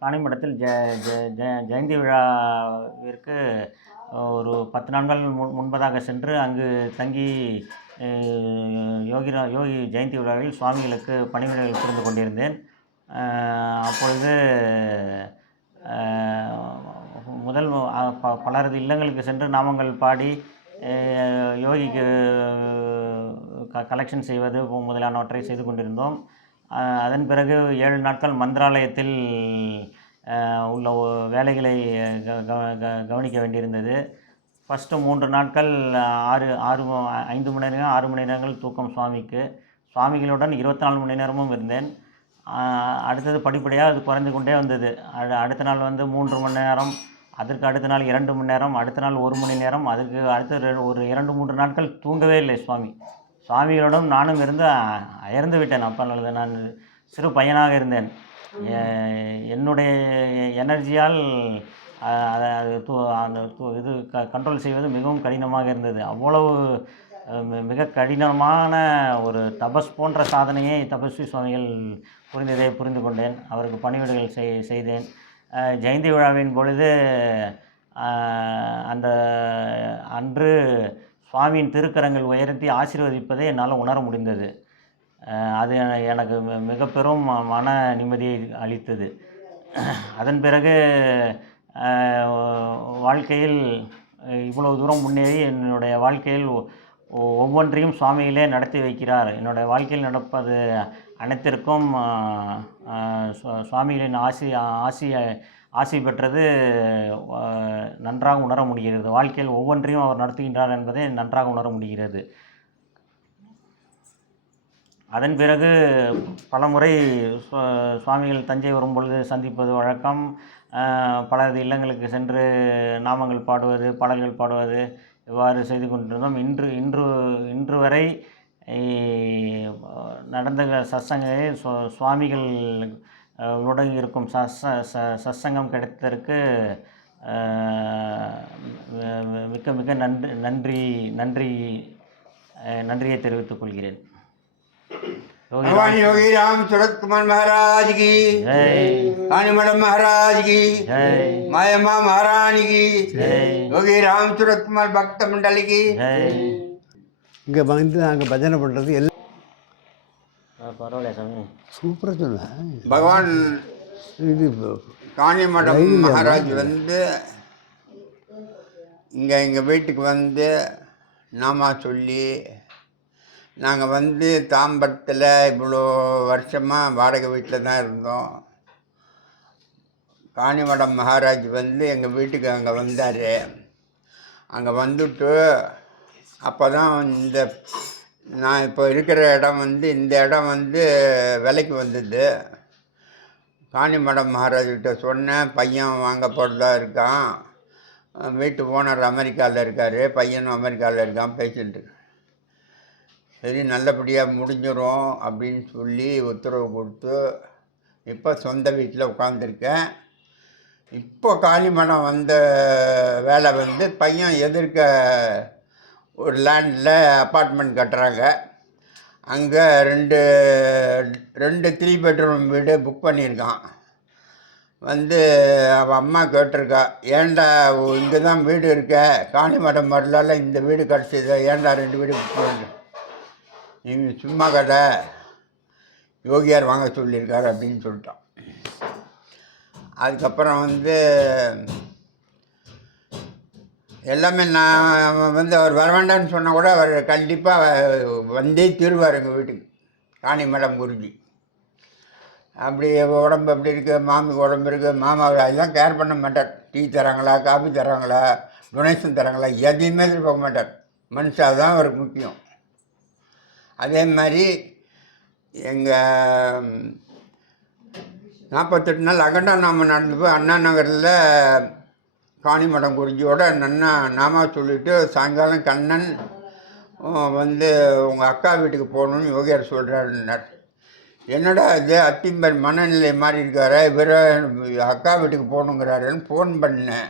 காணிமடத்தில் ஜ ஜ ஜ ஜெயந்தி விழாவிற்கு ஒரு பத்து நாட்கள் முன் முன்பதாக சென்று அங்கு தங்கி யோகிரா யோகி ஜெயந்தி விழாவில் சுவாமிகளுக்கு பணிவிடைகள் புரிந்து கொண்டிருந்தேன். அப்பொழுது முதல் ப- பலரது இல்லங்களுக்கு சென்று நாமங்கள் பாடி யோகிக்கு க கலெக்ஷன் செய்வது முதலானவற்றை செய்து கொண்டிருந்தோம். அதன் பிறகு ஏழு நாட்கள் மந்திராலயத்தில் உள்ள வேலைகளை க- க- கவனிக்க வேண்டியிருந்தது. ஃபஸ்ட்டு மூன்று நாட்கள் ஆறு ஆறு ஐந்து மணி நேரம் ஆறு மணி நேரங்கள் தூக்கம் சுவாமிக்கு. சுவாமிகளுடன் இருபத்தி நாலு மணி நேரமும் இருந்தேன். அடுத்தது படிப்படியாக அது குறைந்து கொண்டே வந்தது. அடு அடுத்த நாள் வந்து மூன்று மணி நேரம் அதற்கு அடுத்த நாள் இரண்டு மணி நேரம் அடுத்த நாள் ஒரு மணி நேரம் அதுக்கு அடுத்த ஒரு இரண்டு மூன்று நாட்கள் தூங்கவே இல்லை சுவாமி. சுவாமிகளோடும் நானும் இருந்து அ- அயர்ந்து விட்டேன். அப்போ நான் சிறு பையனாக இருந்தேன். என்னுடைய எனர்ஜியால் அதை அது அந்த இது க கண்ட்ரோல் செய்வது மிகவும் கடினமாக இருந்தது. அவ்வளவு மிக கடினமான ஒரு தபஸ் போன்ற சாதனையை தபஸ்வி சுவாமிகள் புரிந்ததை புரிந்து கொண்டேன். அவருக்கு பணிவிடுகள் செய் செய்தேன். ஜெயந்தி விழாவின் பொழுது அந்த அன்று சுவாமியின் திருக்கரங்கள் உயர்த்தி ஆசீர்வதிப்பதை என்னால் உணர முடிந்தது. அது எனக்கு மிக பெரும் மன நிம்மதியை அளித்தது. அதன் பிறகு வாழ்க்கையில் இவ்வளவு தூரம் முன்னேறி என்னுடைய வாழ்க்கையில் ஒவ்வொன்றையும் சுவாமியிலே நடத்தி வைக்கிறார். என்னுடைய வாழ்க்கையில் நடப்பது அனைத்திற்கும் சுவாமிகளின் ஆசி ஆசி ஆசை பெற்றது நன்றாக உணர முடிகிறது. வாழ்க்கையில் ஒவ்வொன்றையும் அவர் நடத்துகின்றார் என்பதை நன்றாக உணர முடிகிறது. அதன் பிறகு பலமுறை சுவாமிகள் தஞ்சை வரும்பொழுது சந்திப்பது வழக்கம். பலரது இல்லங்களுக்கு சென்று நாமங்கள் பாடுவது பாடல்கள் பாடுவது இவ்வாறு செய்து கொண்டிருந்தோம். இன்று இன்று இன்று வரை நடந்த சத்சங்களில் சு சுவாமிகள் உடன் இருக்கும் சத்ச ச சத்சங்கம் கிடைத்ததற்கு அஹ், மி- மிக்க மிக்க நன்றி நன்றி நன்றி அஹ், நன்றியை தெரிவித்துக் கொள்கிறேன் யோகி भगवान योगी राम सूरत कुमार महाराज की ஜெய் कानी मैडम महाराज की ஜெய் माया माँ महारानी की ஜெய் योगी राम सूरत कुमार भक्त मंडली की ஜெய் இங்கே வந்து நாங்கள் பஜனை பண்ணுறது எல்லாம் ஆ, சூப்பராக சொன்னேன் பகவான் இது காணிமடம் மகாராஜ் வந்து இங்கே எங்கள் வீட்டுக்கு வந்து நாமா சொல்லி நாங்கள் வந்து தாம்பரத்தில் இவ்வளோ வருஷமாக வாடகை வீட்டில் தான் இருந்தோம். காணிமடம் மகாராஜ் வந்து எங்கள் வீட்டுக்கு அங்கே வந்தார். அங்கே வந்துட்டு அப்போ தான் இந்த நான் இப்போ இருக்கிற இடம் வந்து இந்த இடம் வந்து விலைக்கு வந்தது. காணிமடம் மகாராஜ்கிட்ட சொன்னேன் பையன் வாங்க போகிறதா இருக்கான். வீட்டு ஓனர் அமெரிக்காவில் இருக்கார் பையனும் அமெரிக்காவில் இருக்கான் பேசிட்டு சரி நல்லபடியாக முடிஞ்சிடும் அப்படின்னு சொல்லி உத்தரவு கொடுத்து இப்போ சொந்த வீட்டில் உட்காந்துருக்கேன் இப்போ காளிமடம் வந்த வேலை வந்து பையன் எதிர்க்க ஒரு லேண்டில் அப்பார்ட்மெண்ட் கட்டுறாங்க. அங்கே ரெண்டு ரெண்டு த்ரீ பெட்ரூம் வீடு புக் பண்ணியிருக்கான். வந்து அவள் அம்மா கேட்டிருக்கா ஏன்டா இங்கே தான் வீடு இருக்க? காணிமடம் வரலால இந்த வீடு கிடச்சிது ஏன்டா ரெண்டு வீடு புக் பண்ணு? நீங்கள் சும்மா கடை யோகியார் வாங்க சொல்லியிருக்காரு அப்படின்னு சொல்லிட்டான். அதுக்கப்புறம் வந்து எல்லாமே நான் வந்து அவர் வரவேண்டாம்னு சொன்னால் கூட அவர் கண்டிப்பாக வந்தே தீர்வார் எங்கள் வீட்டுக்கு. காணி மேடம் குருஜி. அப்படி உடம்பு அப்படி இருக்குது மாமிக்கு உடம்பு இருக்குது மாமா அதெல்லாம் கேர் பண்ண மாட்டார். டீ தராங்களா காஃபி தராங்களா டொனேஷன் தராங்களா எதையுமே எதிர்பார்க்க மாட்டார். மனுஷா தான் அவருக்கு முக்கியம். அதே மாதிரி எங்கள் நாற்பத்தெட்டு நாள் அகண்டா நாம நடந்து போய் அண்ணா நகரில் காணிமடம் குறிஞ்சியோட நன்னா நாமா சொல்லிவிட்டு சாயங்காலம் கண்ணன் வந்து உங்கள் அக்கா வீட்டுக்கு போகணுன்னு யோகியார் சொல்கிறாருன்னார் என்னடா இது? அத்திம்பர் மனநிலை மாறி இருக்காரு? இவர் அக்கா வீட்டுக்கு போகணுங்கிறாருன்னு ஃபோன் பண்ணேன்.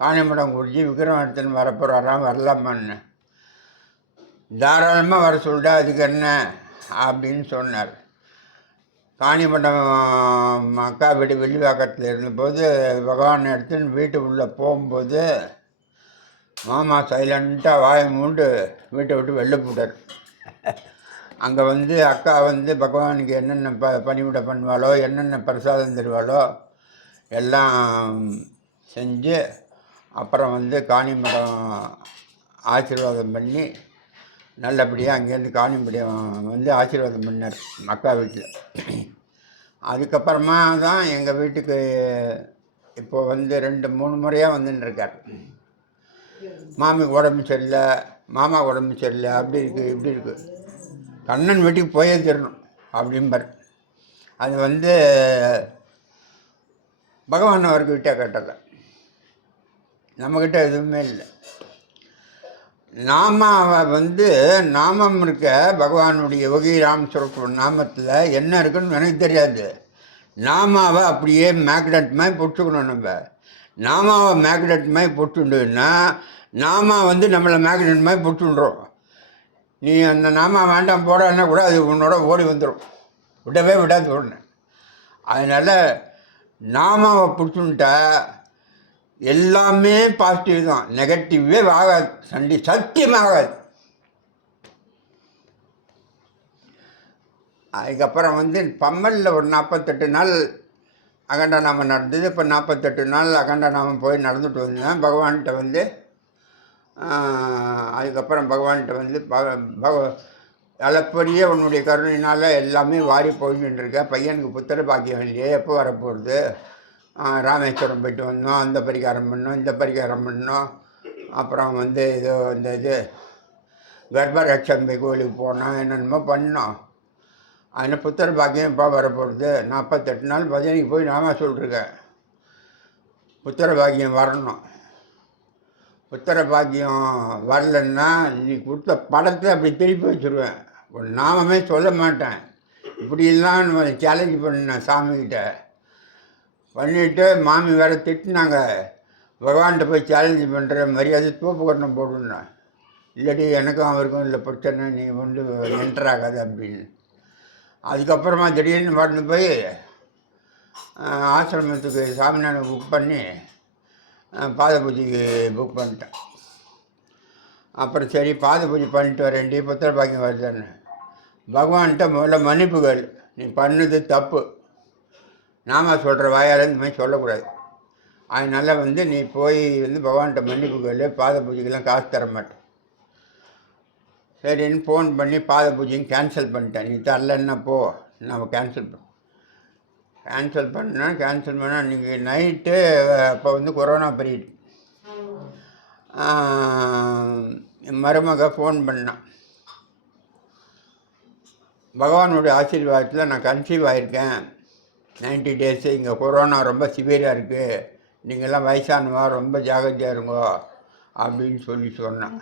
காணிமடம் குறிஞ்சி விக்ரம் விக்ரமாதித்தன் வரப்போகிறாராம் வரலாமான்னு. தாராளமாக வர சொல்லிட்டா அதுக்கு என்ன? அப்படின்னு சொன்னார். காணிமண்டம் அக்கா வீடு வெள்ளிவாக்கத்தில் இருந்தபோது பகவான் எடுத்துன்னு வீட்டு உள்ளே போகும்போது மாமா சைலண்ட்டாக வாயை மூண்டு வீட்டை விட்டு வெளில போட்டார். அங்கே வந்து அக்கா வந்து பகவானுக்கு என்னென்ன ப பணிவிட பண்ணுவாளோ என்னென்ன பிரசாதம் தருவாளோ எல்லாம் செஞ்சு அப்புறம் வந்து காணிமடம் ஆசீர்வாதம் பண்ணி நல்லபடியாக அங்கேருந்து காணிமடம் வந்து ஆசீர்வாதம் பண்ணார் அக்கா வீட்டில். அதுக்கப்புறமா தான் எங்கள் வீட்டுக்கு இப்போ வந்து ரெண்டு மூணு முறையாக வந்துன்னு இருக்கார். மாமிக்கு உடம்பு சரியில்லை மாமா உடம்பு சரியில்லை அப்படி இருக்குது இப்படி இருக்குது கண்ணன் வீட்டுக்கு போயே தரணும் அப்படிம்பார். அது வந்து பகவான் அவர்கிட்ட விட்டே நம்மக்கிட்ட எதுவுமே இல்லை. நாமாவை வந்து நாமம் இருக்க பகவானுடைய யோகிராம் ராம் நாமத்தில் என்ன இருக்குன்னு எனக்கு தெரியாது. நாமாவை அப்படியே மேக்னெட் மாதிரி பொட்டுக்கணும் நம்ம. நாமாவை மேக்னெட் மாதிரி பொட்டுண்டுன்னா நாமா வந்து நம்மளை மேக்னெட் மாதிரி பொட்டுன்றோம். நீ அந்த நாமா வேண்டாம் போடான்னா கூட அது உன்னோட ஓடி வந்துடும் விடவே விடாது ஒன்று அதனால் நாமாவை பிடிச்சுன்ட்டா எல்லாமே பாசிட்டிவ் தான். நெகட்டிவே ஆகாது சண்டி சத்தியமாகாது அதுக்கப்புறம் வந்து பம்மலில் ஒரு நாற்பத்தெட்டு நாள் அகண்ட நாமம் நடந்தது. இப்போ நாற்பத்தெட்டு நாள் அகண்ட நாமம் போய் நடந்துட்டு வந்தேன். பகவான்கிட்ட வந்து அதுக்கப்புறம் பகவான்கிட்ட வந்து பக அளப்பரிய உன்னுடைய கருணையினால் எல்லாமே வாரி போயின்னு இருக்க பையனுக்கு புத்திர பாக்கியம் இல்லையே. எப்போ வரப்போகுது ராமேஸ்வரம் போயிட்டு வந்தோம். அந்த பரிகாரம் பண்ணோம் இந்த பரிகாரம் பண்ணோம். அப்புறம் வந்து இது இந்த இது கர்ப்பரட்சம்பை கோயிலுக்கு போனோம். என்னென்னமோ பண்ணோம். அதில் புத்தர் பாக்கியம் இப்போ வரப்போகிறது நாற்பத்தெட்டு நாள் பஜனைக்கு போய் நாம சொல்லிருக்கேன். புத்திர பாக்கியம் வரணும். புத்திர பாக்கியம் வரலன்னா நீ கொடுத்த படத்தை அப்படி திருப்பி வச்சுருவேன். ஒரு நாமமே சொல்ல மாட்டேன். இப்படிலாம் சேலஞ்ச் பண்ணேன் சாமிக்கிட்ட பண்ணிவிட்டு மாமி வேறு திட்டினாங்க. பகவான்கிட்ட போய் சேலஞ்சு பண்ணுற மரியாதை தூப்பு கட்டணம் போட்டுருந்தேன் இல்லாட்டி எனக்கும் அவருக்கும் இல்லை பிரச்சனை நீ வந்து என்டர் ஆகாது அப்படின்னு. அதுக்கப்புறமா திடீர்னு மறந்து போய் ஆசிரமத்துக்கு சாமிநாதன் புக் பண்ணி ஆஹ், பாத பூஜைக்கு புக் பண்ணிட்டேன். அப்புறம் சரி பாத பூஜை பண்ணிட்டு வரேன்டி புத்திர பாக்கியம் வருதுன்னு பகவான்கிட்ட முதல்ல மன்னிப்புகள். நீ பண்ணது தப்பு. நாம சொல்கிற வாயால் இந்த மாதிரி சொல்லக்கூடாது. அதனால் வந்து நீ போய் வந்து பகவான்கிட்ட மன்னிப்பு மன்னிப்புகள் பாத பூஜைக்கெல்லாம் காசு தர மாட்டேன். சரின்னு ஃபோன் பண்ணி பாத பூஜையும் கேன்சல் பண்ணிட்டேன். நீ தரலன்னா போ நம்ம கேன்சல் பண்ண கேன்சல் பண்ணால் கேன்சல் பண்ணால் அன்றைக்கி நைட்டு அப்போ வந்து கொரோனா பீரியட் என் மருமக ஃபோன் பண்ணான் பகவானுடைய ஆசீர்வாதத்தில் நான் கன்சீவ் ஆகியிருக்கேன் நைன்டி டேஸு இங்கே கொரோனா ரொம்ப சிவியராக இருக்குது நீங்கள்லாம் வயசானவா ரொம்ப ஜாகிரதையாக இருங்கோ அப்படின்னு சொல்லி சொன்னேன்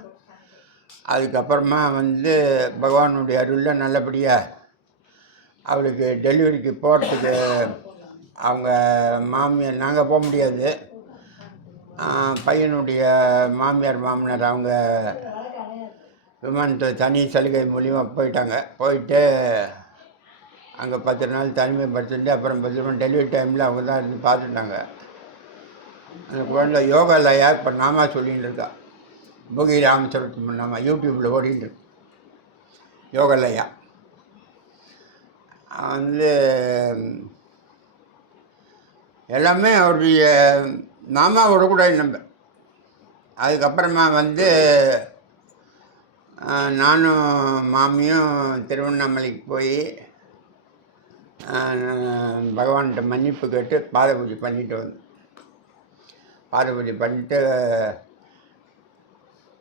அதுக்கப்புறமா வந்து பகவானுடைய அருளில் நல்லபடியாக அவளுக்கு டெலிவரிக்கு போகிறதுக்கு அவங்க மாமியார் நாங்கள் போக முடியாது. பையனுடைய மாமியார் மாமனார் அவங்க விமானத்தில் தனி சலுகை மூலியமாக போயிட்டாங்க. போயிட்டு அங்கே பத்து நாள் தனிமைப்படுத்திட்டு அப்புறம் பத்திரமா டெலிவரி டைமில் அவங்க தான் இருந்து பார்த்துட்டாங்க. அந்த குழந்தை யோகா லயா இப்போ நாமா சொல்லிகிட்டு இருக்கா. புகி ராமச்சரத்து நாம யூடியூப்பில் ஓடிட்டு இருக்கு. யோகலயா வந்து எல்லாமே அவருடைய நாமா விடக்கூடாது நம்ம அதுக்கப்புறமா வந்து நானும் மாமியும் திருவண்ணாமலைக்கு போய் பகவான்கிட்ட மன்னிப்பு கேட்டு பாத பூஜை பண்ணிட்டு வந்து பாத பூஜை பண்ணிட்டு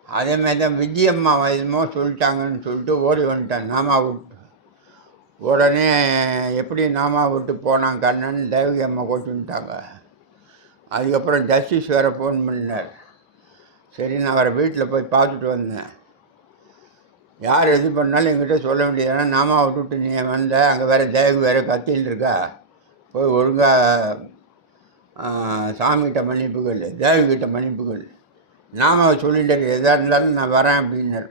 அதே தான் விஜயம்மா வயதுமோ சொல்லிட்டாங்கன்னு சொல்லிட்டு ஓடி வந்துட்டேன் நாமா விட்டு. உடனே எப்படி நாமா விட்டு போனான் கண்ணன் தேவகி அம்மா கொட்டுன்ட்டாங்க அதுக்கப்புறம் ஜஸ்டிஸ் வேறு ஃபோன் பண்ணார். சரி நான் அவரை வீட்டில் போய் பார்த்துட்டு வந்தேன். யார் எது பண்ணாலும் எங்கிட்ட சொல்ல வேண்டியதுனா நாமா விட்டுட்டு நீ வந்த அங்கே வேறு தேவகி வேறு கத்தின்னு இருக்கா? போய் ஒழுங்காக சாமிகிட்ட மன்னிப்புகள் தேவகிட்ட மன்னிப்புகள். நாம சொல்லிட்டு எதாக இருந்தாலும் நான் வரேன் அப்படின்னாரு.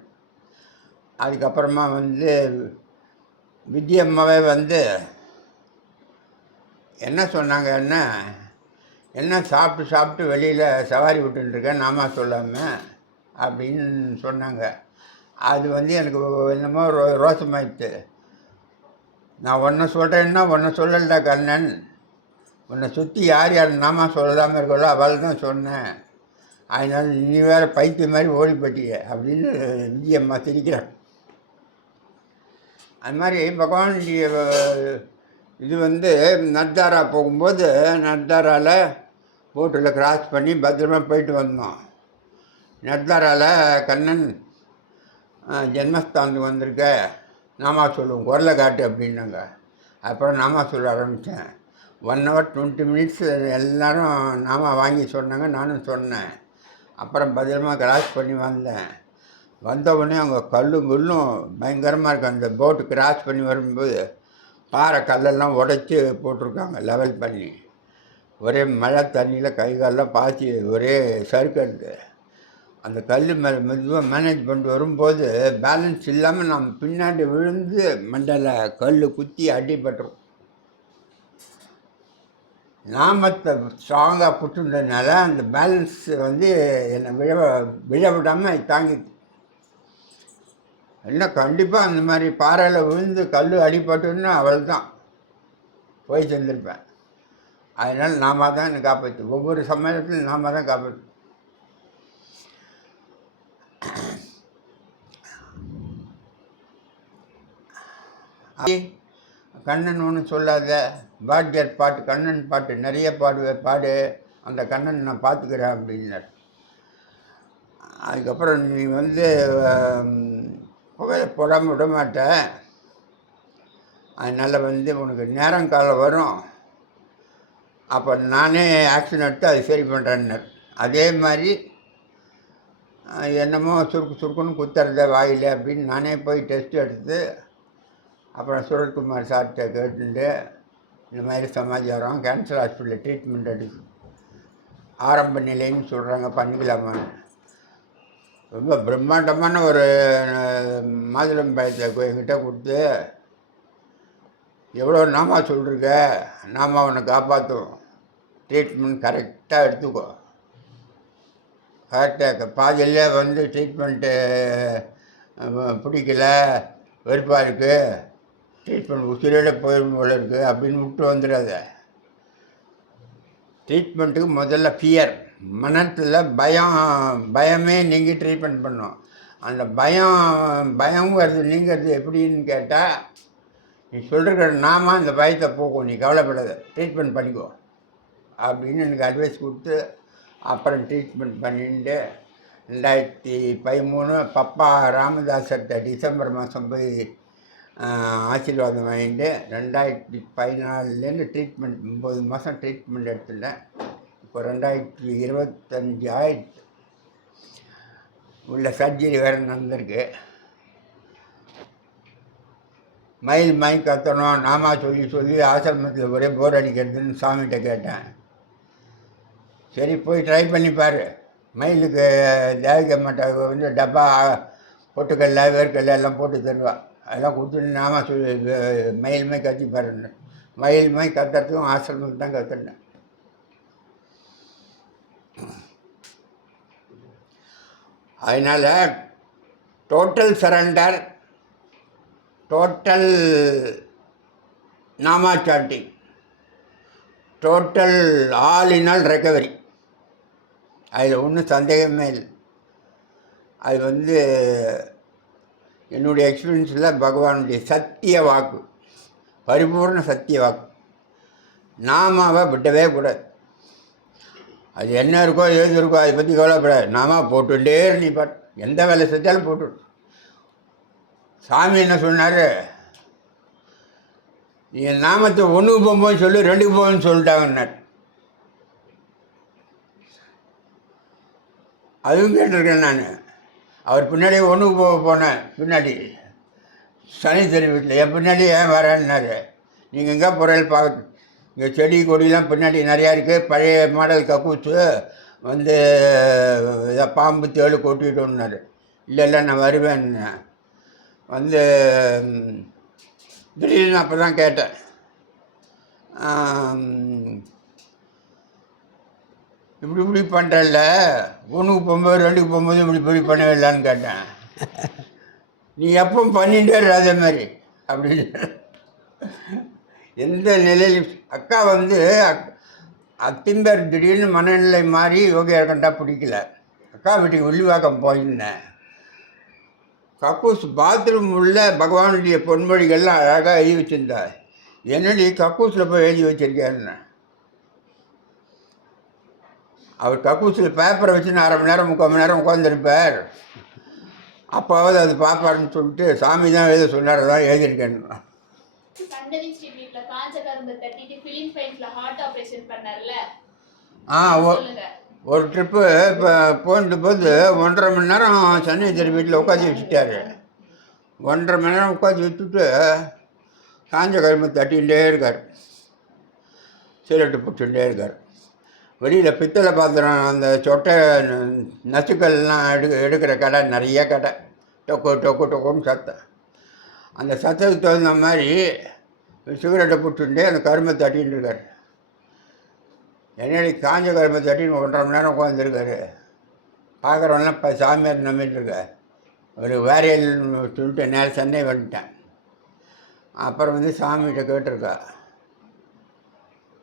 அதுக்கப்புறமா வந்து விஜயம்மாவே வந்து என்ன சொன்னாங்கன்னா என்ன? சாப்பிட்டு சாப்பிட்டு வெளியில் சவாரி விட்டுருக்கேன் நாமா சொல்லாமல் அப்படின்னு சொன்னாங்க. அது வந்து எனக்கு என்னமோ ரோ ரோசமாயிடுச்சு நான் ஒன்றை சொல்கிறேன்னா ஒன்றை சொல்லலடா கண்ணன் உன்னை சுற்றி யார் யார் நாமா சொல்லாமல் இருக்கோ அவள் தான் சொன்னேன். அதனால் நீ வேறு பைத்தியம் மாதிரி ஓடிப்பட்டிய அப்படின்னு அப்படின்னு விஜயம்மா சிரிக்கிறான் அது மாதிரி பகவான் இது வந்து நர்தாரா போகும்போது நர்தாராவில் போட்டில் கிராஸ் பண்ணி பத்திரமா போயிட்டு வந்தோம். நர்தாராவில் கண்ணன் ஜென்மஸ்தானத்துக்கு வந்திருக்க. நாமா சொல்லுவோம் குரலை காட்டு அப்படின்னாங்க. அப்புறம் நாமா சொல்ல ஆரம்பித்தேன் ஒன் ஹவர் டுவெண்ட்டி மினிட்ஸ் எல்லோரும் நாமா வாங்கி சொன்னாங்க நானும் சொன்னேன். அப்புறம் பத்திரமா கிராஸ் பண்ணி வந்தேன். வந்த உடனே அவங்க கல்லும் குல்லும் பயங்கரமாக இருக்கும் அந்த போட்டு கிராஸ் பண்ணி வரும்போது பாறை கல்லெல்லாம் உடைச்சி போட்டிருக்காங்க லெவல் பண்ணி. ஒரே மழை தண்ணியில் கை காலெல்லாம் பாய்ச்சி ஒரே சறுக்கிறது அந்த கல் மேலே மெதுவாக மேனேஜ் பண்ணிட்டு வரும்போது பேலன்ஸ் இல்லாமல் நம்ம பின்னாடி விழுந்து மண்டையில் கல் குத்தி அடிபட்டுரும். நாமத்தை ஸ்ட்ராங்காக புட்டுன்றதுனால அந்த பேலன்ஸ் வந்து என்னை விழ விழ விடாமல் தாங்கிச்சு என்ன கண்டிப்பாக அந்த மாதிரி பாறையில் விழுந்து கல் அடிபட்டுன்னு அவள் தான் போய் சேர்ந்துருப்பேன். அதனால் நாம தான் என்னை காப்பாற்று ஒவ்வொரு சமயத்திலும் நாம தான் காப்பாற்று கண்ணன் ஒன்று சொல்லாத. பாட்யர் பாட்டு கண்ணன் பாட்டு நிறைய பாடுவே பாடு. அந்த கண்ணன் நான் பார்த்துக்கிறேன் அப்படின்னார். அதுக்கப்புறம் நீ வந்து புகையில போடாமல் விட மாட்டேன் அதனால் வந்து உனக்கு நேரம் காலம் வரும். அப்போ நானே ஆக்ஷன் எடுத்து அதை சரி பண்ணுறேன்னர் அதே மாதிரி என்னமோ சுருக்கு சுருக்குன்னு குத்துறத வாயில் அப்படின்னு நானே போய் டெஸ்ட் எடுத்து அப்புறம் சுரத்குமார் சார்கிட்ட கேட்டுட்டு இந்த மாதிரி சமாச்சாரம் கேன்சர் ஹாஸ்பிட்டலில் ட்ரீட்மெண்ட் எடுக்கு ஆரம்ப நிலைன்னு சொல்கிறாங்க பண்ணிக்கலாமான்னு ரொம்ப பிரம்மாண்டமான ஒரு மாதுளம் பழத்தை என்கிட்ட கொடுத்து எவ்வளோ நாமா சொல்லிருக்க நாம அவனை காப்பாற்றும் ட்ரீட்மெண்ட் கரெக்டாக எடுத்துக்கோ. கரெக்டாக பாதியிலே வந்து ட்ரீட்மெண்ட்டு பிடிக்கல வெறுப்பாக இருக்குது ட்ரீட்மெண்ட் உசிரோட போயிடும் போல இருக்குது அப்படின்னு விட்டு வந்துடாத. ட்ரீட்மெண்ட்டுக்கு முதல்ல ஃபியர் மனத்தில் பயம் பயமே நீங்கள் ட்ரீட்மெண்ட் பண்ணும். அந்த பயம் பயங்கிறது வருது நீங்கிறது எப்படின்னு கேட்டால் நீ சொல்கிற நாம அந்த பயத்தை போகும். நீ கவலைப்படாத. ட்ரீட்மெண்ட் பண்ணிக்கோ. அப்படின்னு எனக்கு அட்வைஸ் கொடுத்து அப்புறம் ட்ரீட்மெண்ட் பண்ணிட்டு ரெண்டாயிரத்தி பதிமூணு பப்பா ராமதாசர்கிட்ட டிசம்பர் மாதம் போய் ஆசீர்வாதம் வாங்கிட்டு ரெண்டாயிரத்தி பதினாலுலேருந்து ட்ரீட்மெண்ட் ஒம்பது மாதம் ட்ரீட்மெண்ட் எடுத்துட்டேன். இப்போ ரெண்டாயிரத்தி இருபத்தஞ்சி ஆயிரத்து உள்ள சர்ஜரி வேறு நடந்திருக்கு. மயில் மயக்கத்தணும் நாமா சொல்லி சொல்லி ஆசிரமத்தில் ஒரே போர் அடிக்கிறதுன்னு சாமிகிட்ட கேட்டேன். சரி போய் ட்ரை பண்ணி பாரு. மயிலுக்கு தேவிக்க மாட்டாங்க. வந்து டப்பா பொட்டுக்கல்ல வேர்க்கல்ல எல்லாம் போட்டு தருவா. அதெல்லாம் கொடுத்துட்டு நாம சொல்லி கத்தி பாருன்னு. மயிலுமே கத்துறதுக்கும் ஆசிரமத்துக்கு தான் கற்றுனேன் அதனால் total surrender total நாமாச்சாட்டி total all in all recovery அதில் ஒன்றும் சந்தேகமே இல்லை. அது வந்து என்னுடைய எக்ஸ்பீரியன்ஸில் பகவானுடைய சத்திய வாக்கு பரிபூர்ண சத்திய வாக்கு. நாமாவை விட்டவே கூடாது. அது என்ன இருக்கோ எது இருக்கோ அதை பற்றி கவலைப்படாது. நாமா போட்டுட்டே நீ பாட் எந்த வேலை செஞ்சாலும் போட்டு சாமி என்ன சொன்னார்? நீ நாமத்தை ஒன்றுக்கு போகும்போது சொல்லு ரெண்டுக்கு போகும்போது சொல்லிட்டாங்கன்னார். அதுவும் கேட்டிருக்கேன் நான். அவர் பின்னாடி ஒன்றுக்கு போக போனேன் பின்னாடி. சனி வீட்டில் என் பின்னாடி ஏன் வரேன்னாரு நீங்கள் எங்கே போகிறேன் பார்க்க இங்கே செடி கொடிலாம் பின்னாடி நிறையா இருக்குது பழைய மாடல் கக்கூச்சு வந்து இதை பாம்பு தேள் கொட்டிட்டோன்னாரு. இல்லை இல்லை நான் வருவேன்னு. வந்து திடீர்னு அப்போ தான் கேட்டேன் இப்படி இப்படி பண்ணுறல்ல ஒன்றுக்கு போகும்போது ரெண்டுக்கு போகும்போது இப்படி இப்படி பண்ணவில்லான்னு கேட்டேன். நீ எப்போ பண்ணிட்டே அதே மாதிரி. அப்படின்னு எந்த நிலையில் அக்கா வந்து அக்- அத்திம்பர் திடீர்னு மனநிலை மாறி யோகியா கண்டா பிடிக்கல. அக்கா வீட்டுக்கு வெள்ளிவாக்கம் போயிருந்தேன். கக்கூஸ் பாத்ரூம் உள்ள பகவானுடைய பொன்மொழிகள்லாம் அழகாக எழுதி வச்சுருந்தா என்னடி கக்கூஸில் போய் எழுதி வச்சிருக்கேன்னு அவர் கக்கூசில் பேப்பரை வச்சுன்னு அரை மணி நேரம் முக்கால் மணி நேரம் உட்காந்துருப்பார் அப்பாவது அது பார்ப்பாருன்னு சொல்லிட்டு சாமி தான் எழுத சொன்னார் தான் எழுதியிருக்கேன். ஆ ஒ- ஒரு ட்ரிப்பு இப்போ போன போது ஒன்றரை மணி நேரம் சென்னை சன்னிதர் வீட்டில் உட்காந்து வச்சுட்டாரு. ஒன்றரை மணி நேரம் உட்காந்து வச்சுட்டு காஞ்ச கரும்பு தட்டிகிட்டே இருக்கார். சீரட்டு போட்டுகிட்டே இருக்கார். வெளியில் பித்தளை பாத்திரம் அந்த சொட்டை நச்சுக்கள்லாம் எடு எடுக்கிற கடை நிறைய கடை. டொக்கு டொக்கு டொக்குன்னு சத்தம். அந்த சத்தத்துக்கு தகுந்த மாதிரி சிகரெட்டை பிடிச்சுட்டே அந்த கரும்பை தட்டின்னு இருக்கார். என்னடி காஞ்ச கரும்பை தட்டின்னு ஒன்றரை மணி நேரம் உட்காந்துருக்காரு. பார்க்குறவன்லாம் இப்போ சாமியார் நம்பிட்டு இருக்க ஒரு வேறையில் சொல்லிட்டு நேரம் சென்னை வந்துட்டேன். அப்புறம் வந்து சாமிகிட்ட கேட்டிருக்கா.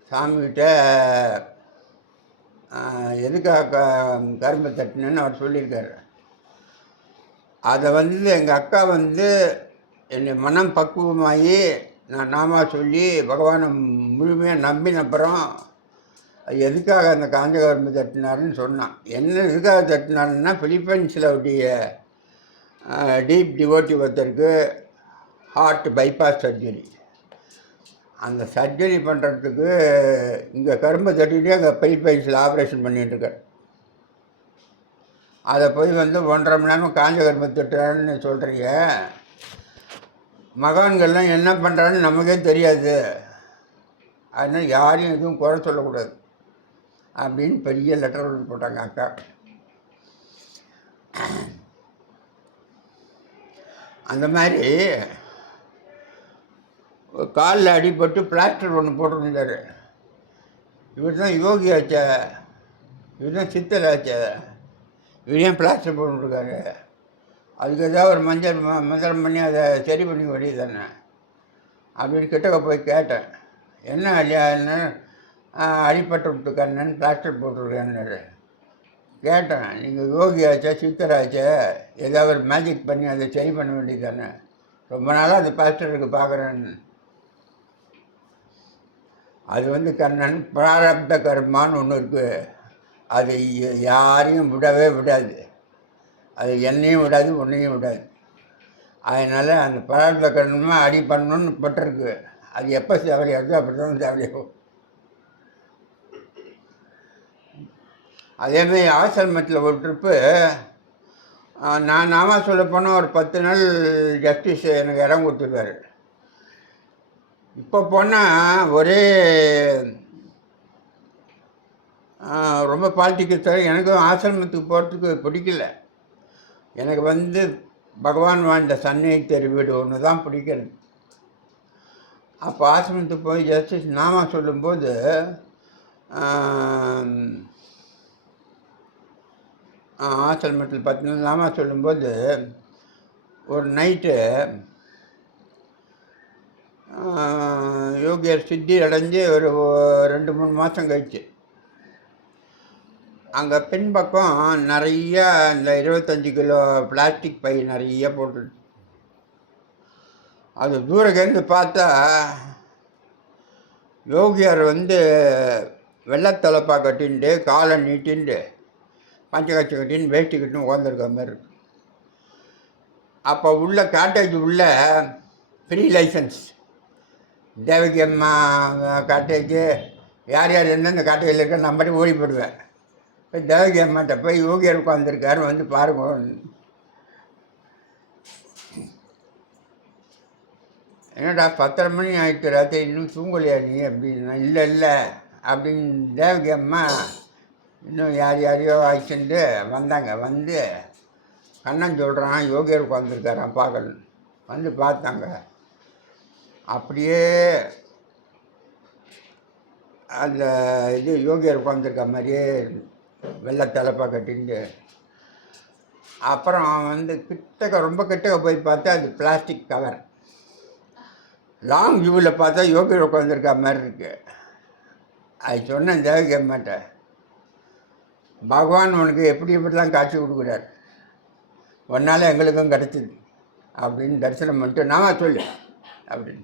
சாமிகிட்ட எதுக்காக க- கரும்பை தட்டினேன்னு அவர் சொல்லியிருக்காரு. அதை வந்து எங்கள் அக்கா வந்து என்னை மனம் பக்குவமாகி நான் நாமா சொல்லி பகவானை முழுமையாக நம்பின அப்புறம் எதுக்காக அந்த காஞ்ச கரும்பு தட்டினாருன்னு சொன்னான். என்ன எதுக்காக தட்டினாருன்னா பிலிப்பைன்ஸில் உடைய டீப் டிவோட்டி ஒருத்தருக்கு ஹார்ட் பைபாஸ் சர்ஜரி அந்த சர்ஜரி பண்ணுறதுக்கு இங்கே கரும்பை தட்டிட்டு அங்கே பிலிப்பைன்ஸில் ஆப்ரேஷன் பண்ணிகிட்டுருக்கார் அதை போய் வந்து ஒன்றரை மணி நேரம் காஞ்ச கரும்பு தட்டுறாருன்னு சொல்கிறீங்க மகான்கள்லாம் என்ன பண்ணுறான்னு நமக்கே தெரியாது. அதனால் யாரையும் எதுவும் குறை சொல்லக்கூடாது. அப்படின்னு பெரிய லெட்டர் போட்டாங்க அக்கா. அந்த மாதிரி காலில் அடிபட்டு பிளாஸ்டர் ஒன்று போட்டிருந்தார். இவர் தான் யோகி ஆச்சே. இவர் தான் சித்தர் ஆச்சா. இவர் ஏன் பிளாஸ்டர் போட்டுருக்காரு? அதுக்கு ஏதாவது ஒரு மஞ்சள் ம மந்திரம் பண்ணி அதை சரி பண்ணி வேண்டியது தானே. அப்படின்னு கிட்டக்க போய் கேட்டேன். என்ன அழியா என்ன? "ஆ, பிளாஸ்டர் போட்டிருக்கேன்னு கேட்டேன். நீங்கள் யோகி ஆச்சா சித்தராச்சே ஏதாவது ஒரு மேஜிக் பண்ணி அதை சரி பண்ண வேண்டியது தானே. ரொம்ப நாளாக அந்த பிளாஸ்டருக்கு பார்க்குறேன்னு. அது வந்து கண்ணன் பிராரப்த கர்மான்னு ஒன்று இருக்குது அது யாரையும் விடவே விடாது. அது என்னையும் விடாது ஒன்றையும் விடாது. அதனால் அந்த பிராரப்த கர்மா அடி பண்ணணும்னு பட்டிருக்கு. அது எப்போ சேவலியாகுதோ அப்படி தான் சேவலியாகும் அதேமாதிரி ஆசிரமத்தில் ஒரு ட்ரிப்பு நான் நாம சொல்ல போனால் ஒரு பத்து நாள் ஜஸ்டிஸ் எனக்கு இடம் கொடுத்துருக்காரு. இப்போ போனால் ஒரே ரொம்ப ரொம்ப பாலிட்டிக்ஸ் எனக்கும் ஆசிரமத்துக்கு போகிறதுக்கு பிடிக்கல. எனக்கு வந்து பகவான் வாழ்ந்த சன்னை தெரு வீடு ஒன்று தான் பிடிக்கிறது அப்போ ஆசிரமத்துக்கு போய் ஜஸ்டிஸ் நாமா சொல்லும்போது ஆசிரமத்தில் பத்து நாமா சொல்லும்போது ஒரு நைட்டு யோகியர் சித்தி அடைஞ்சு ஒரு ரெண்டு மூணு மாதம் கழிச்சு. அங்கே பின்பக்கம் நிறைய இந்த இருபத்தஞ்சி கிலோ பிளாஸ்டிக் பை நிறைய போட்டு. அது தூரக்கேந்து பார்த்தா யோகியார் வந்து வெள்ளத்தலப்பா கட்டின்ட்டு காலை நீட்டின்ட்டு பஞ்சகட்சி கட்டின்னு வேஷ்டி கட்டின்னு உட்காந்துருக்க மாதிரி இருக்கு. அப்போ உள்ள காட்டேஜ் உள்ள ஃப்ரீ லைசன்ஸ் தேவகி அம்மா காட்டேஜ் யார் யார் எந்தெந்த காட்டேஜில் இருக்க நான் மட்டும் ஓடி போடுவேன் போய் தேவகி அம்மாட்ட போய் யோகியர் உட்காந்துருக்காரு வந்து பாருங்க. என்னடா பத்தரை மணி ஆயிடுச்சு ராத்திரி இன்னும் தூங்கலையா நீ அப்படின்னா இல்லை இல்லை அப்படின்னு தேவகி அம்மா இன்னும் யார் யாரையோ ஆக்சிடென்ட்டு வந்தாங்க. வந்து கண்ணன் சொல்கிறான் யோகியர் உட்காந்துருக்காரான் பார்க்கணும். வந்து பார்த்தாங்க. அப்படியே அந்த இது யோகியர் உட்காந்துருக்க மாதிரியே வெள்ளை தலைப்பாக கட்டிட்டு அப்புறம் வந்து கிட்டக்க ரொம்ப கிட்டக்க போய் பார்த்தா அது பிளாஸ்டிக் கவர். லாங் வியூவில் பார்த்தா யோகியர் உட்காந்துருக்க மாதிரி இருக்குது அது சொன்னேன் தேவை அம்மாட்ட பகவான் உனக்கு எப்படி எப்படிலாம் காட்சி கொடுக்குறார்? ஒன்றால் எங்களுக்கும் கிடச்சிது அப்படின்னு தரிசனம் பண்ணிட்டு நான் சொல்லு அப்படின்னு.